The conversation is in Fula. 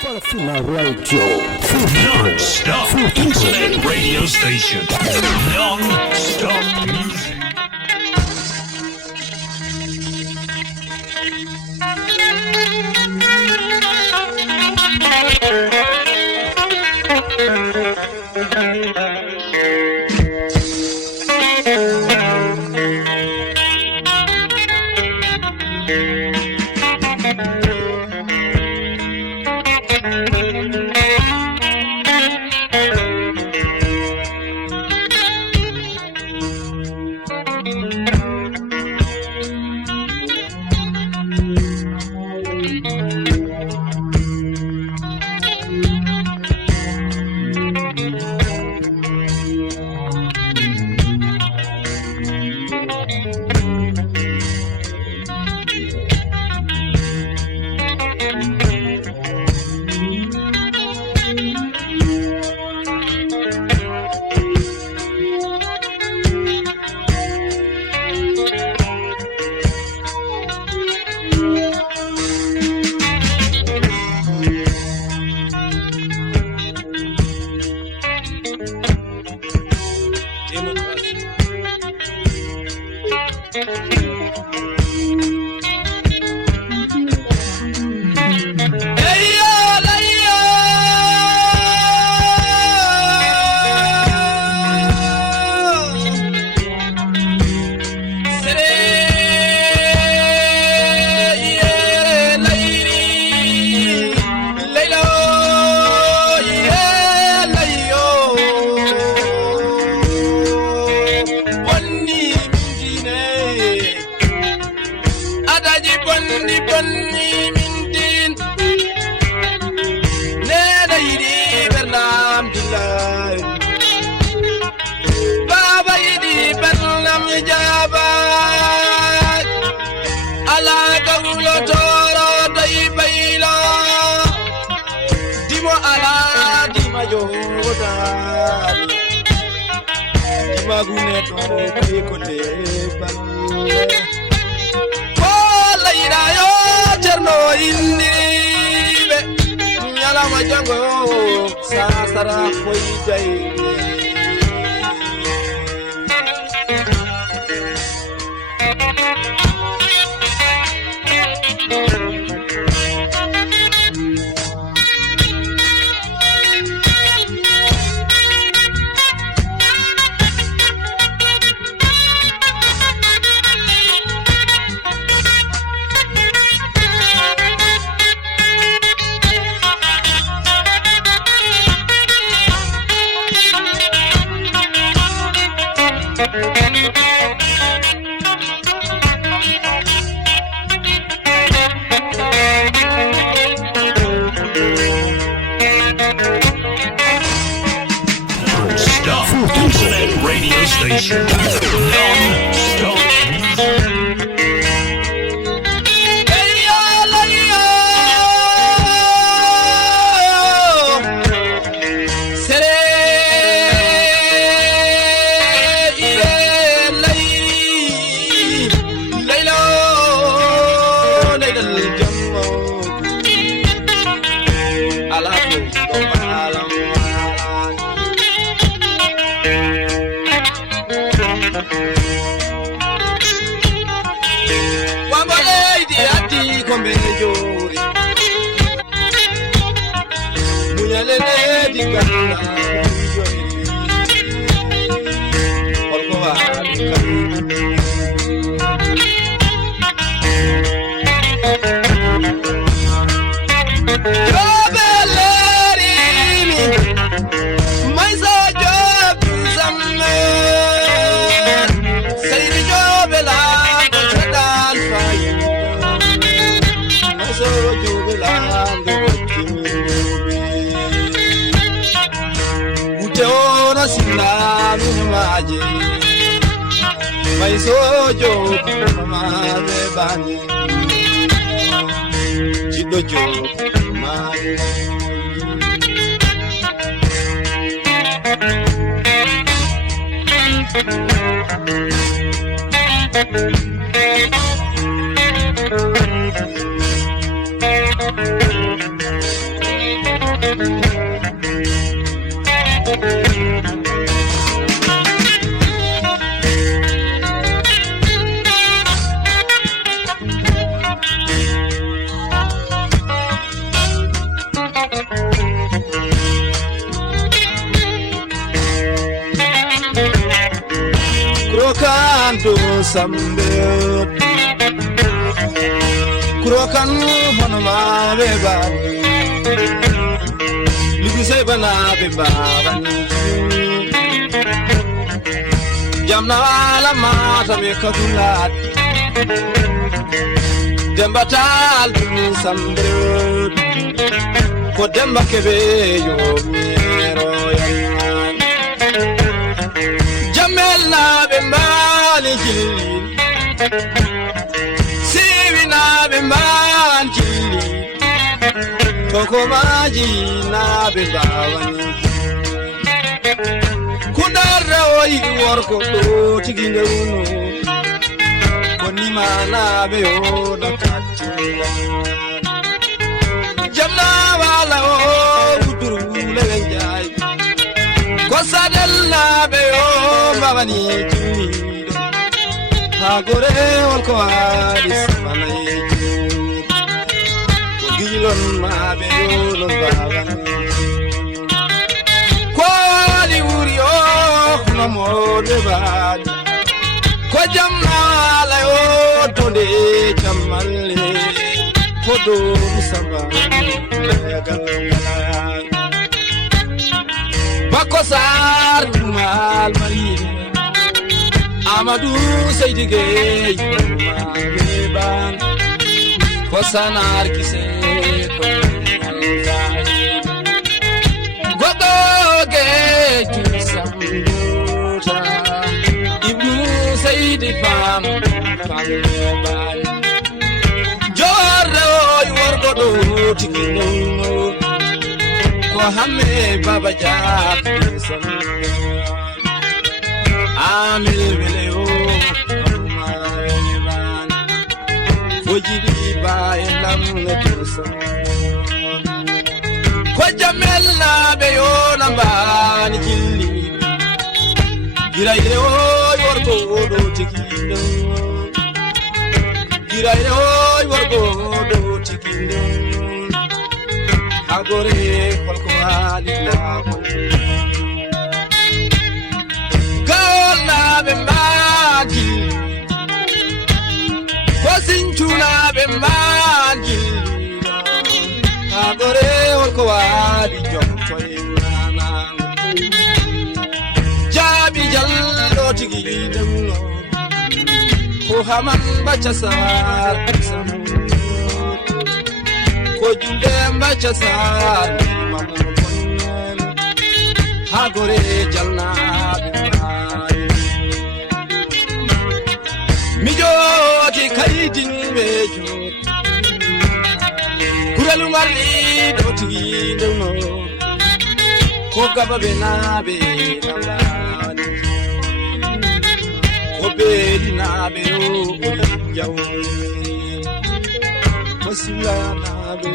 Farafina Radio. Non-stop internet radio station. Non-stop music. Internet radio station. Non-stop music. Sojo mare bani Chidojo mare Krokanto sambet Krokan honma beba Lugu say bana beba Jamna la mata me kadulat Dembatal sambet Ko demba kebe yo miro yan Jamela bembani jili Sivina bembani jili Koko maji na bembani Kundara oi worko do tiginde uno Konima na beyo da katila Jamna wala o uduru lewenjai Kosadella beyo babani tunido Hagore olko adis manai Kogilon ma beyo lon babani Kwali urio namode bad Ko jamna la yo tonde chamale Kodo musaba galala Bakosar mal mali Amadou Seydige Mabeban Kosanar kise Gogo ge sambuta Ibnu Seydi fam Mabeban Jorro yorgo do tikino Hame baba jak amil veleo maban fujibi ba elam letusa ko jamella be yo nambani jilli giraire o yorgo do tikindo giraire o yorgo do tikindo Agore kolko alila Gola bembaji Kosinchuna bembaji Agore kolko alijo Toilana Jabi jallo tigidemlo Kohaman bachasar Ko junde mbachasar mamon Hagore jalna Mijoti kaidin mejo Kuralu mali doti dono Ko gaba benabe nambani Ko beli nabe o yawo Wasila nabe